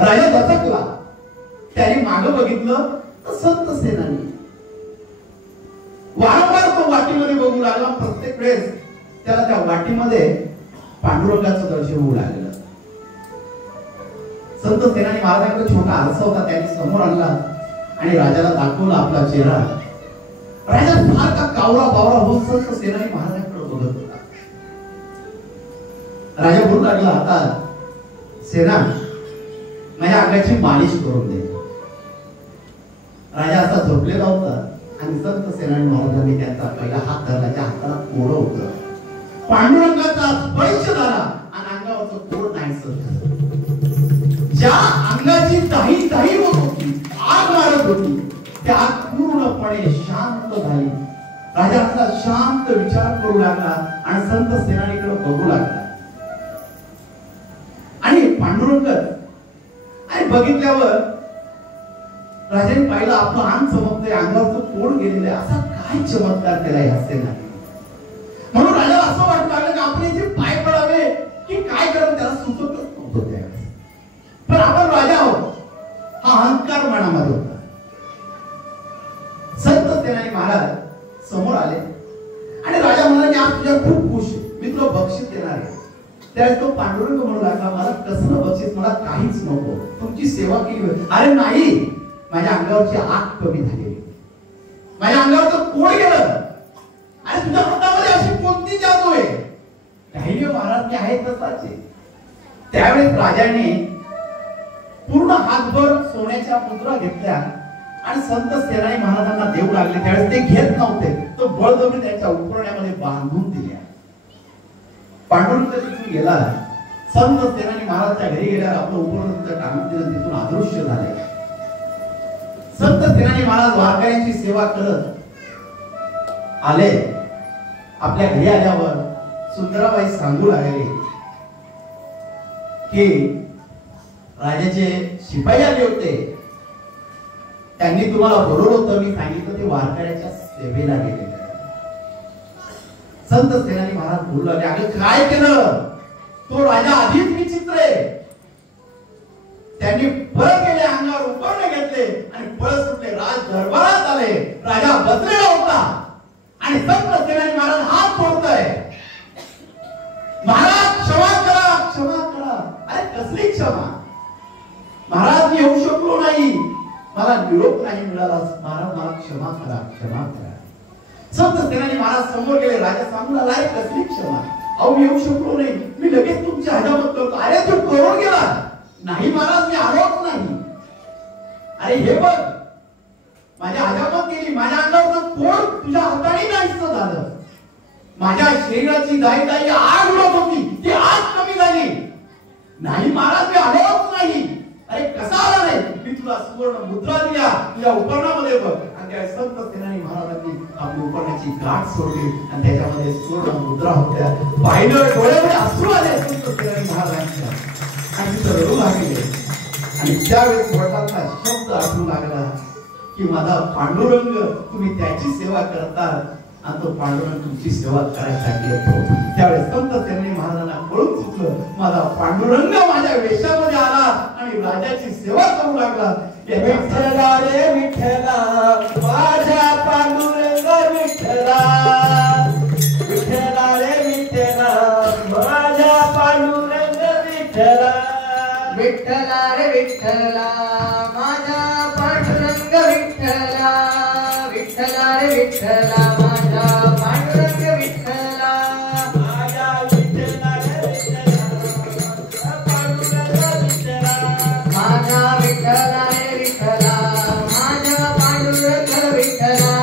राजा दचकला. त्याने मागं बघितलं तर संत सेनानी. वारंवार तो वाटीमध्ये बघू लागला. प्रत्येक वेळेस त्याला त्या वाटीमध्ये पांडुरंगाचं दर्शन होऊ लागलं. संत सेनानी महाराजांकडे छोटा आरसा होता, त्यांनी समोर आणला आणि राजाला दाखवला आपला चेहरा. राजा फार कावरा बावरा होत संत सेनानी महाराजांकडे बघत होता. राजा बोलू लागला, आता सेना माझ्या अंगाची मालिश करून दे. राजा असा झोपलेला होता आणि संत सेनानी महाराजांनी त्यांचा पहिला हात धरला. त्या हाताला कोड होतं. पांडुरंगाचा स्पर्श झाला आणि अंगावरचं कोड नाहीसं झालं. ज्या अंगाची दाही दाही होत होती, आग मारत होती, त्या आग पूर्णपणे शांत झाली. राजा असा शांत विचार करू लागला आणि संत सेनानीकडे बघू लागला. आणि पांडुरंग आणि बघितल्यावर राजाने पाहिलं आपलं अंग चमकतंय, अंगावरचं कोड गेलेलं आहे. असा काय चमत्कार केला या सेनानी. म्हणून राजाला असं वाटू लागलं की आपण इथे पाय पडावे की काय करावं त्याला सुचतच नव्हतं त्यावेळेस. पण आपण राजा आहोत हा अहंकार मनामध्ये होता. संत सेनानी महाराज समोर आले आणि राजा म्हणाले, आज तुझ्या खूप खुश आहे, मी तुला बक्षीस देणार आहे. त्यावेळेस तो पांडुरंग म्हणू लागला, मला कसलं बक्षीस, मला काहीच नको, तुमची सेवा केली. अरे नाही, माझ्या अंगावरची आग कमी झाली, माझ्या अंगावरचं कोड गेलं आणि तुझ्या हातामध्ये अशी कोणती जादू आहे. काही महाराज मी आहे तसाच आहे. त्यावेळेस राजाने पूर्ण हातभर सोन्याच्या मुद्रा घेतल्या आणि संत सेनानी महाराजांना देऊ लागले. त्यावेळेस ते घेत नव्हते, तो बळजबरी त्यांच्या उपरण्यामध्ये बांधून दिल्या. पांडुरंग तिथून गेला. संत सेनानी महाराजच्या घरी गेल्यावर आपलं उपरण टाकून दिलं, तिथून अदृश्य झाले. संत सेनानी महाराज वारकऱ्यांची सेवा करत आले. आपल्या घरी आल्यावर सुंदराबाई सांगू लागले की राजाचे शिपाई आले होते, त्यांनी तुम्हाला बोलवलं होतं, मी सांगितलं ते वारकऱ्याच्या सेवेला गेले. संत सेनानी महाराज बोलू लागले, अगं काय केलं, तो राजा आधीच विचित्र आहे. त्यांनी परत गेले, अंगावर उपरणे घेतले आणि परत सुटले. राज दरबारात आले. राजा बसलेला होता आणि संत सेनानी महाराज हात जोडताय, महाराज क्षमा करा, क्षमा करा. अरे कसली क्षमा महाराज, मी येऊ शकलो नाही, मला निरोप नाही मिळाला, महाराज मला क्षमा करा, क्षमा करा. संत सेनानी महाराज समोर गेले. राजा सांगू लागला, अरे कसली क्षमा, अहो मी येऊ शकलो नाही, मी लगेच तुमची हजामत करतो. अरे तू करून गेला. नाही महाराज, मी आलोच नाही. अरे हे बघ, माझ्या हजामत केली, माझ्या अंगावरचं कोड तुझ्या हाताने नाहीसं झालं. माझ्या शरीराची दाई दाई आग उडत होती, ती आग कमी झाली. नाही महाराज, मी आलोच नाही. अरे कसा आला नाही, मी तुला सुवर्ण मुद्रा दिल्या, तुझ्या उपरणामध्ये बघ. आणि त्या संत सेनानी महाराजांनी आपली उपरणाची गाठ सोडली आणि त्याच्यामध्ये सुवर्ण मुद्रा होत्या. पाहिलं, डोळ्यामध्ये अश्रू आले संत सेनानी महाराजांच्या आणि तिथं रडू लागले. आणि त्यावेळेस वडिलांना शब्द आठवू लागला की माझा पांडुरंग, तुम्ही त्याची सेवा करता आणि तो पांडुरंग तुमची सेवा करायसाठी येतो. त्यावेळेस संत सेनानी महाराजांना कळून चुकलं, माझा पांडुरंग माझ्या वेशामध्ये आला आणि राजाची सेवा करू लागला. विठ्ठला रे विठ्ठला, माझ्या पांडुरंग विठ्ठला, विठ्ठला रे विठ्ठला, माझ्या पांडुरंग विठ्ठला, विठ्ठला रे विठ्ठला, माझ्या पांडुरंग विठ्ठला, विठ्ठला रे विठ्ठला, माझ्या पांडुरंग विठ्ठला, माझ्या विठ्ठला रे विठ्ठला, पांडुरंग विठ्ठला, माझ्या विठ्ठला रे विठ्ठला, माझ्या पांडुरंग विठ्ठला,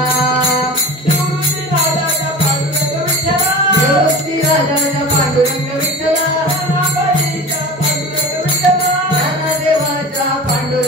निवृत्ती राजाचा पांडुरंग विठ्ठला, निवृत्ती राजाचा पांडुरंग विठ्ठला, ज्ञानाबाईचा पांडुरंग विठ्ठला, ज्ञानदेवाचा पांडुरंग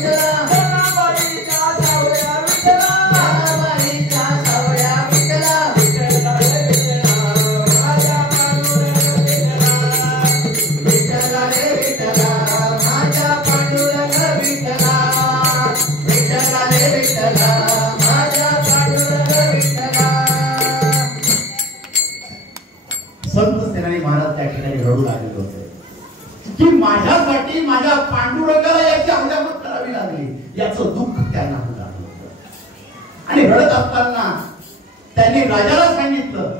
विठ्ठला जनाबाईच्या सावळ्या विठ्ठला जनाबाईच्या सावळ्या विठ्ठला विठ्ठला रे विठ्ठला माझ्या पांडुरंग विठ्ठला विठ्ठला रे विठ्ठला माझ्या पांडुरंग विठ्ठला संत सेनानी महाराज त्या ठिकाणी रडू लागले होते की माझ्यासाठी माझ्या पांडुरंगाला याची अवलंबन करावी लागली, याचं दुःख त्यांना होत होतं. आणि रडत असताना त्यांनी राजाला सांगितलं,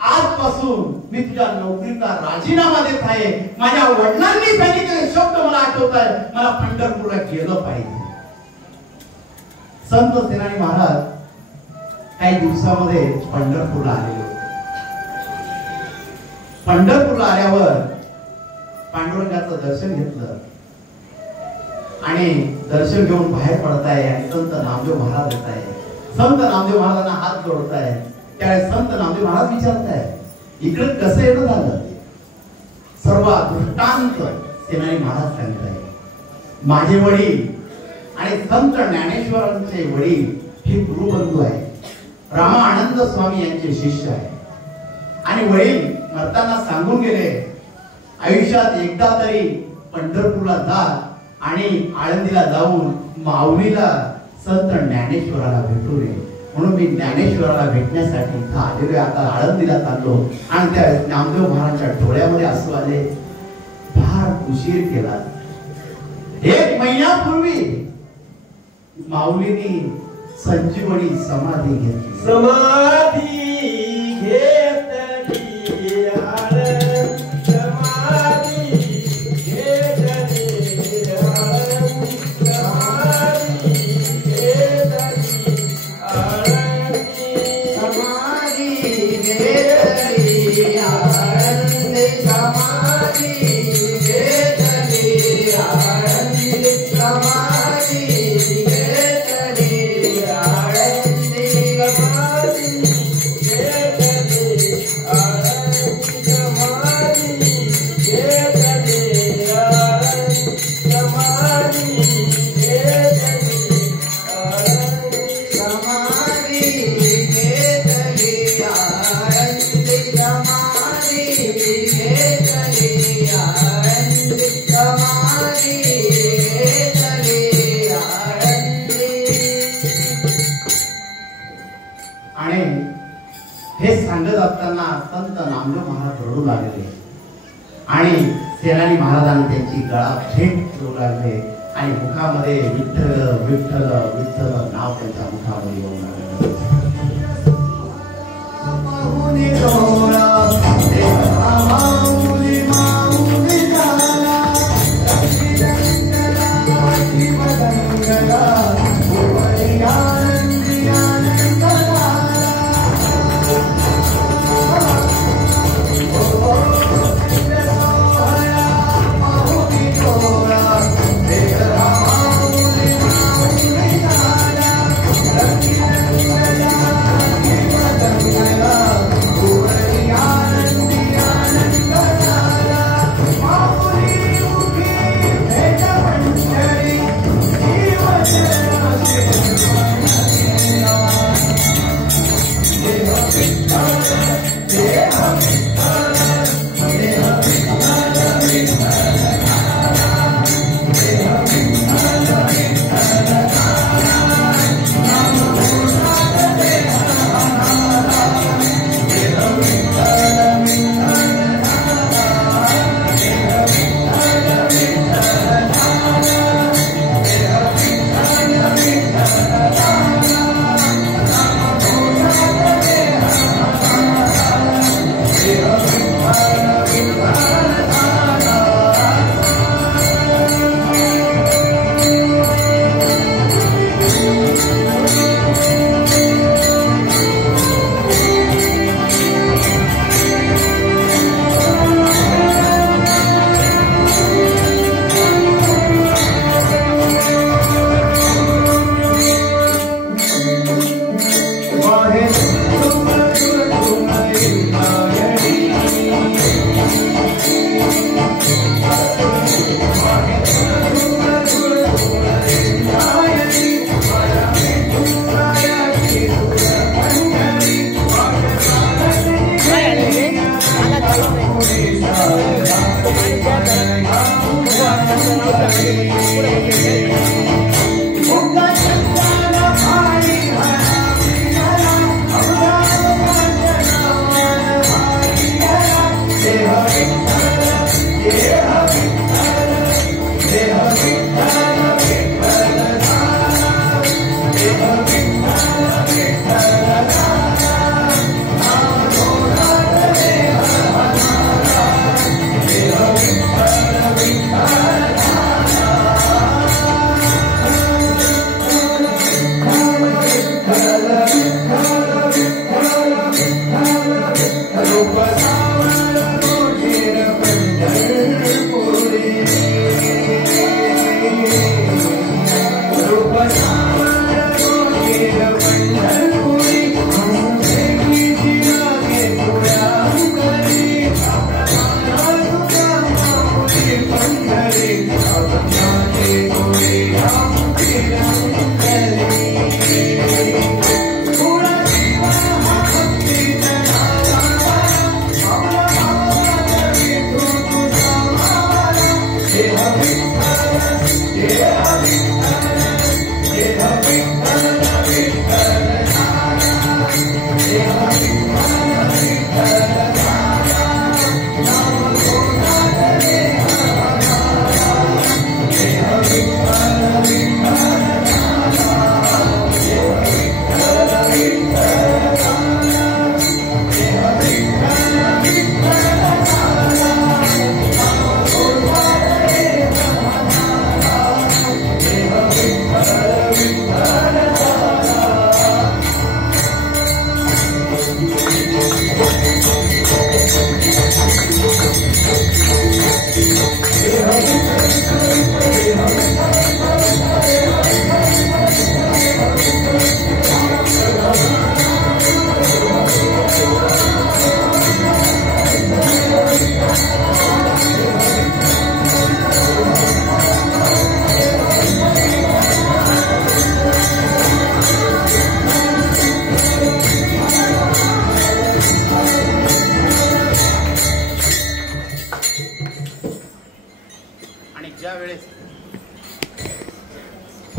आजपासून मी तुझ्या नोकरीचा राजीनामा देत आहे. माझ्या वडिलांनी सांगितलेले शब्द मला आठवत आहे, मला पंढरपूरला गेलं पाहिजे. संत सेनानी महाराज काही दिवसामध्ये पंढरपूरला आले होते. पंढरपूरला आल्यावर पांडुरंगाचं दर्शन घेतलं आणि दर्शन घेऊन बाहेर पडताय आणि संत नामदेव महाराज येत आहे. संत नामदेव महाराजांना हात जोडताय. त्यावेळेस संत नामदेव महाराज विचारताय, इकडे कसं येणं झालं? सर्व दृष्टांत सेनानी महाराज सांगताय. माझे वडील आणि संत ज्ञानेश्वरांचे वडील हे गुरुबंधू आहे, रामा आनंद स्वामी यांचे शिष्य आहे. आणि वडील मरताना सांगून गेले, आयुष्यात एकदा तरी पंढरपूरला जा आणि आळंदीला जाऊन माऊलीला संत ज्ञानेश्वराला भेटू नये. म्हणून मी ज्ञानेश्वराला भेटण्यासाठी इथं आलेलो, आता आळंदीला चाललो. आणि त्या नामदेव महाराजांच्या डोळ्यामध्ये आसू आले. फार उशीर केला. 1 महिन्यापूर्वी माऊलीनी संजीवनी समाधी घेतली. समाधी घेतली आळंद, समाधी घेतली आळंद, समाधी घेतली आळंद, समाधी घेतली आळंद, समाधी घेतली आळंद, समाधी घेतली आळंद, समाधी घेतली आळंद, समाधी घेतली आळंद, समाधी घेतली आळंद, समाधी घेतली आळंद, समाधी घेतली आळंद, समाधी घेतली आळंद. आणि हे सांगत असताना संत नामदेव महाराज रडू लागले आणि सेनानी महाराजांनी त्यांची गळा भेट करू लागले आणि मुखामध्ये विठ्ठल विठ्ठल विठ्ठल नाव त्यांच्या मुखामध्ये येऊ लागले. माऊली डोळा देवा माऊली माऊली झाला शिवगंगला गोवळी आनंदी आनंद झाला. माऊली डोळा देवा माऊली माऊली झाला शिवगंगला गोवळी आनंदी आनंद झाला. माऊली उभी भेट पंढरी जीवन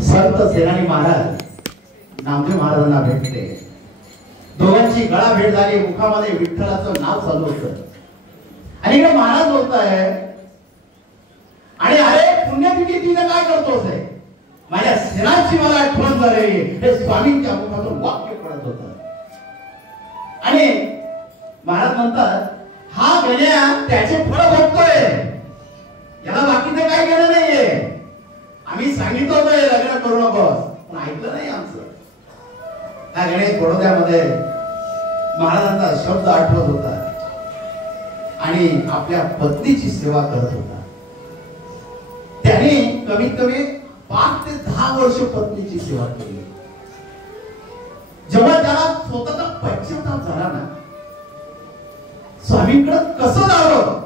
संत सेनानी महाराज नामदेव महाराजांना भेटले. दोघांची गळा भेट झाली. मुखामध्ये विठ्ठलाचं नाव चालू होतं आणि इकडे महाराज बोलताय आणि अरे पुण्यतिथी तिने काय करतोस आहे, माझ्या सेनाची मला आठवण झाली. हे स्वामींच्या मुखातून वाक्य पडत होतं. आणि महाराज म्हणतात हा गण्या त्याचे फळ भोगतोय, याला बाकीचं काय केलं नाहीये. आम्ही सांगितलं होतं लग्न करू नकोस, पण ऐकलं नाही आमचं. हा गणेश बडोद्यामध्ये महाराजांचा शब्द आठवत होता आणि आपल्या पत्नीची सेवा करत होता. त्याने कमीत कमी 5 ते 10 वर्ष पत्नीची सेवा केली. जेव्हा त्याला स्वतःचा पश्चाताप झाला ना, स्वामींकडे कसं जावं,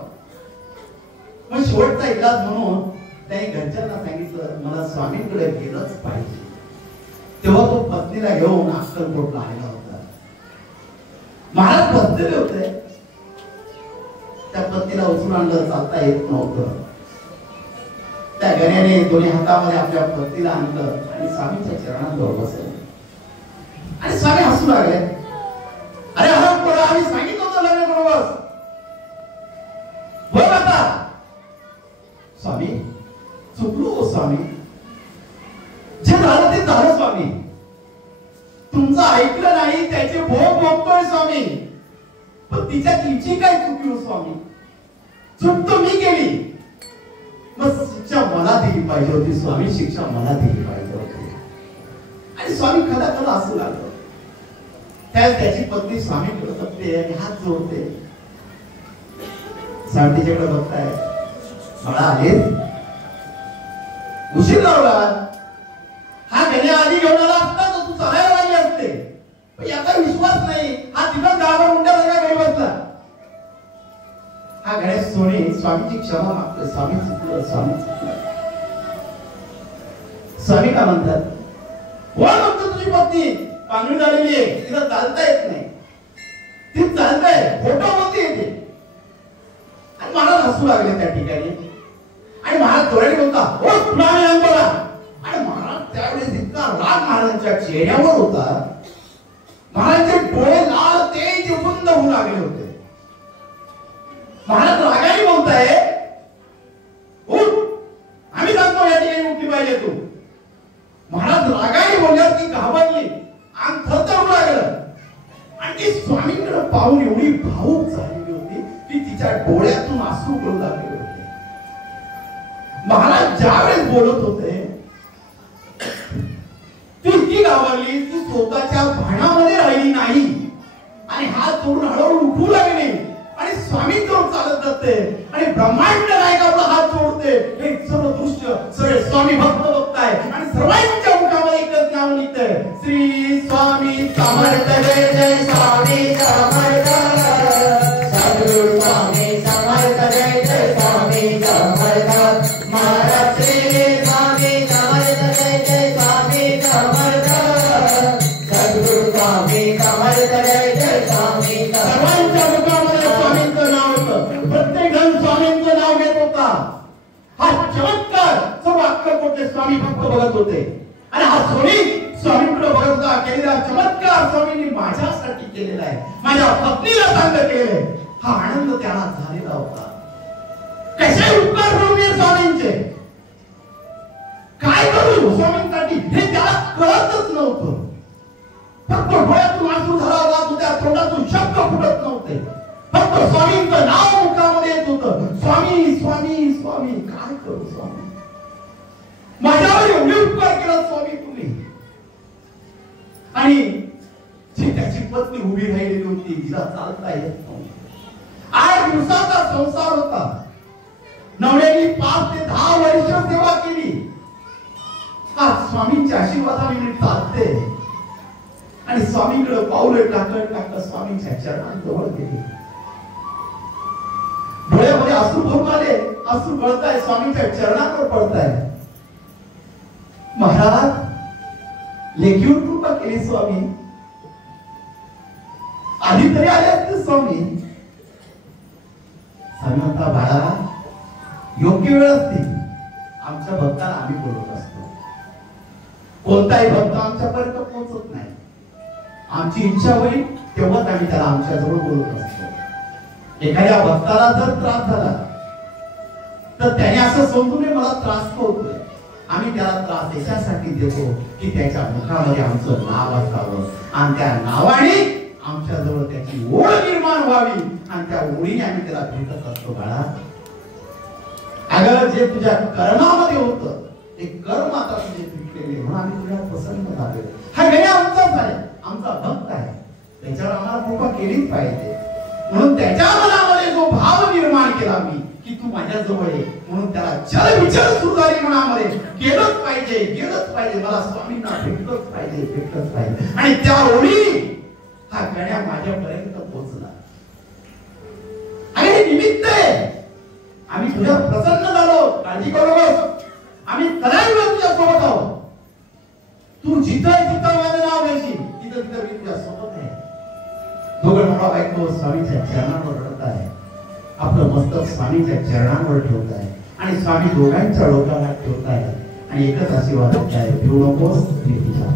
मग शेवटचा इलाज म्हणून त्याने घरच्यांना सांगितलं मला स्वामींकडे गेलंच पाहिजे. तेव्हा तो पत्नीला घेऊन अक्कलकोटला आलेला होता. महाराज बसलेले होते. त्या पत्नीला उचलून आणलं, चालता येत नव्हतं. त्या गण्याने दोन्ही हातामध्ये आपल्या पत्नीला आणलं आणि स्वामींच्या चरणांजवळ बसले आणि स्वामी हसू लागले. अरे हरम पोरा, आम्ही सांगितलं होतं लग्न करू बस. बोल आता. स्वामी चुकलो स्वामी, जे झालं ते झालं स्वामी. तुमचं ऐकलं नाही त्याचे भोग भोगतोय स्वामी. पण तिच्यात हिची काय चुकी हो स्वामी, चूक तर मी केली. मग शिक्षा मला दिली पाहिजे होती स्वामी, शिक्षा मला दिली पाहिजे होती. आणि स्वामी खदा खदा असू लागलो. त्याची पत्नी स्वामीकडे बघते आणि हात जोडते. स्वामी तिच्याकडे बघताय, मला आले उशीर लावला. हा गण्या आधी घेऊन आला असता तर तू चालायला लागली असते. पण याचा विश्वास नाही. हा तिथं गावावर उंड्या सगळ्या घरी बसला. हा गणेश सोनी स्वामीची क्षमा मागतोय. स्वामी चुकलं, स्वामी चुकलं. स्वामी का म्हणतात, कोण म्हणतो तुझी पत्नी पांगळी झालेली आहे, तिला चालता येत नाही, ती चालताय फोटो मध्ये येते. आणि महाराज हसू लागले त्या ठिकाणी. आणि महाराज डोळ्याने बोलता ओ तुला मी बोला. आणि महाराज त्यावेळेस इतका राग महाराजांच्या चेहऱ्यावर होता. महाराजांचे डोळे लाल तेज बंद होऊ लागले होते. महाराज रागाने बोलताय, आम्ही सांगतो या ठिकाणी उठली पाहिजे तू. महाराज रागाने बोलल्यावर ती घाबरली, अंग थरथरू लागलं. आणि ती स्वामींकडे पाहून एवढी भावूक झालेली होती की तिच्या डोळ्यातून अश्रू गळू लागले होते. महाराज ज्यावेळेस बोलत होते ती इतकी घाबरली, ती स्वतःच्या भानामध्ये राहिली नाही आणि हात जोडून हळूहळू उठू लागली आणि स्वामींजवळ चालत जाते आणि ब्रह्मांड नायक आपला हात जोडते. हे सर्व दृश्य सगळे स्वामी भक्त बघताय आणि सर्वांच्या मुखामध्ये एकच नाव निघतंय, श्री स्वामी समर्थ. जय जय स्वामी समर्थ, सद्गुरु स्वामी समर्थ. जय जय स्वामी समर्थ. महाराज श्री स्वामी समर्थ. जय जय स्वामी समर्थ. सद्गुरु स्वामी समर्थ. जय जय स्वामी. सर्वांच्या मुखामध्ये स्वामींचं नाव होतं. प्रत्येक जण स्वामींचं नाव घेत होता. हा चमत्कार सर्व अक्कलकोटचे स्वामी भक्त बघत होते आणि हा सोनी स्वामींकडे बघत होता. केलेला चमत्कार स्वामींनी माझ्यासाठी केलेला आहे, माझ्या पत्नीला चांगलं केलंय. हा आनंद त्याला झालेला होता. कसे उपकार करू मी स्वामींचे, काय करू स्वामींसाठी हे त्याला कळतच नव्हतं. फक्त डोळ्यातून आंसू झाला होता, त्या तोंडातून शब्द फुटत नव्हते. फक्त स्वामींचं नाव मुखामध्ये येत होतं, स्वामी स्वामी स्वामी. काय करू स्वामी, माझ्यावर एवढे उपकार केला स्वामी तुम्ही. आणि जी त्याची पत्नी उभी राहिलेली होती, तिला चालता येत नव्हतं. 8 दिवसाचा संसार होता. नवऱ्याने 5 ते 10 वर्ष सेवा केली. आज स्वामींच्या आशीर्वादाने मी चालते आणि स्वामींकडे पाऊल टाकत टाकत स्वामींच्या चरणांजवळ गेली. डोळ्यामध्ये अश्रू भरून आले, अश्रू गळताय, स्वामींच्या चरणांवर पडताय. महाराज लेखीवर कृपा केली स्वामी, आधी तरी आले असते स्वामी. स्वामी म्हणता बाळा, योग्य वेळ असते आमच्या भक्ताला आम्ही बोलत असतो. कोणताही भक्त आमच्यापर्यंत पोहोचत नाही. आमची इच्छा होईल तेव्हाच आम्ही त्याला आमच्या जवळ बोलत असतो. एखाद्या भक्ताला जर त्रास झाला तर त्याने असं समजू नये मला त्रास होतोय. आम्ही त्याला त्रास याच्यासाठी देतो की त्याच्या मुखामध्ये आमचं नाव असावं आणि त्या नावाने आमच्या जवळ त्याची ओढ निर्माण व्हावी आणि त्या ओढीने आम्ही त्याला भेटत असतो. बाळा, अगं जे तुझ्या कर्मामध्ये होतं ते कर्म आता तुझे भेटलेले म्हणून आम्ही तुझ्या प्रसन्न झालो. हा गण्या आमचाच आहे, आमचा भक्त आहे, त्याच्यावर आम्हाला कृपा केलीच पाहिजे. म्हणून त्याच्या मनामध्ये जो भाव निर्माण केला मी की तू माझ्या जवळ आहे म्हणून त्याला चल विचार सुरू झाली मनामध्ये. गेलंच पाहिजे मला स्वामींना भेटलंच पाहिजे आणि त्या ओढी हा गण्या माझ्यापर्यंत पोहोचला. आणि निमित्त आहे. आम्ही तुझ्या प्रसन्न झालो, काळजी करू नकोस. आम्ही कदाही तुझ्या सोबत आहोत. तू जिथं माझं नाव घ्यायची तिथं मी तुझ्या सोबत आहे. दोघं नवरा बायको स्वामीच्या चरणावर रडत आहे. आपलं मस्तक स्वामीच्या चरणावर ठेवत आहे आणि स्वामी दोघांच्या डोक्याला ठेवत आहे आणि एकच आशीर्वाद देत आहे, भिवू नकोस मी तुझा